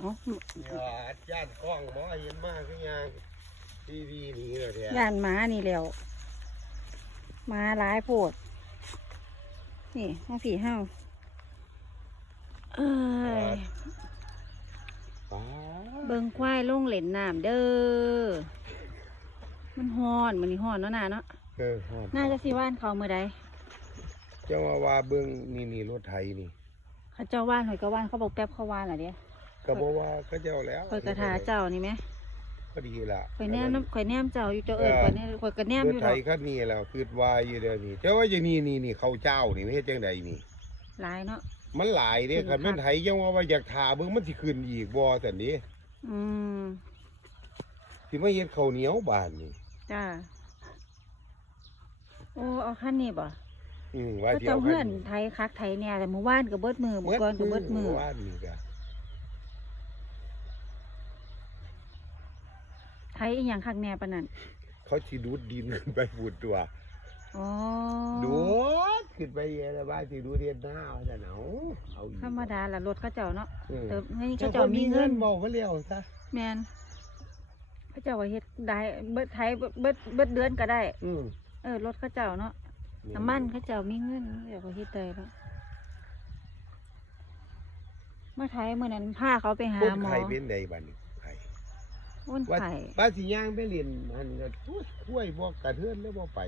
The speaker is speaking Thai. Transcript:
เอ้าอย่าย่านกล้องบ่เห็นมากคือยังทีวีหนี่เลยแท้ย่านหมานี่แล้วหมาหลายโพด นี่มาผีเฮาเอ้ยป้าเบิ่งควายลงเหล่นน้ำเด้อ มันฮ้อนมันนี่ฮ้อนเนาะนาเนาะเออฮอดน่าจะสิว่านเขาเมื่อใดเจ้าว่าว่าเบิ่งนี่นี่รถไถนี่ เขาเจ้าว่านหอยกระว่านเขาบอกแป๊บเขาว่านเหรอเดีย ก็บอกว่าก็เจ้าแล้วข่อยกระทาเจ้านี่ไหมก็ดีละข่อยแนมน้ำข่อยแนมเจ้าอยู่เจ้าเอิญเออข่อยแนมข่อยกระแนมรอถยู่ไถดอกคันนี้แล้วคือว่าอยู่เดี๋ยวนี้เจ้าว่าอย่างนี้นี่นี่เขาเจ้านี่ไม่เฮ็ดจังใดนี่หลายเนาะมันหลายเด้ขึ้นคันแม่นค่ะไถยังว่าว่าอยากทาเบิ่งมันสิขึ้นอีกบ่ซั่นนี้อืมสิมาเฮ็ดข้าวเหนียวบานนี่จ้าโอ้เอาขั้นนี้บ่อืมว่าก็สิเจ้าเอาเพื่อนไทยคักไทยเนี่ยแต่เมื่อวานกับเบิดมือเมื่อก่อนกับเบิดมือว่านนี่ก็ ไทยอีหยังคักแน่ปานนั้นเขาสิดูดดินขึ้นไปพูดตัว อ๋อดูดขึ้นไปเองแล้วว่าสิดูดเรียนหน้าเอาแต่เอาเอาอีกธรรมดาละรถเขาเจ้าเนาะอืมเติมเงินเจ้าเขาเจ้ามีเงินบอกเขาเลี้ยวซะแมนเขาเจ้าว่าเฮ็ดได้เบิดไทยเบิดเบิดเบิดเดือนก็ได้ อืมเออรถเขาเจ้าเนาะน้ำมันเขาเจ้ามีเงินเดี๋ยวเขาเฮ็ดเตยแล้วเมื่อไทยเมื่อนั้นพาเขาไปหาพวกหมอไข่เป็นใดบ้านี้ไข่ อ้วนว่าไข่ ว่าสิย่างไปเรียนอันก็ทุยคุ้ยบ่กระเทือนแล้วบ่ไป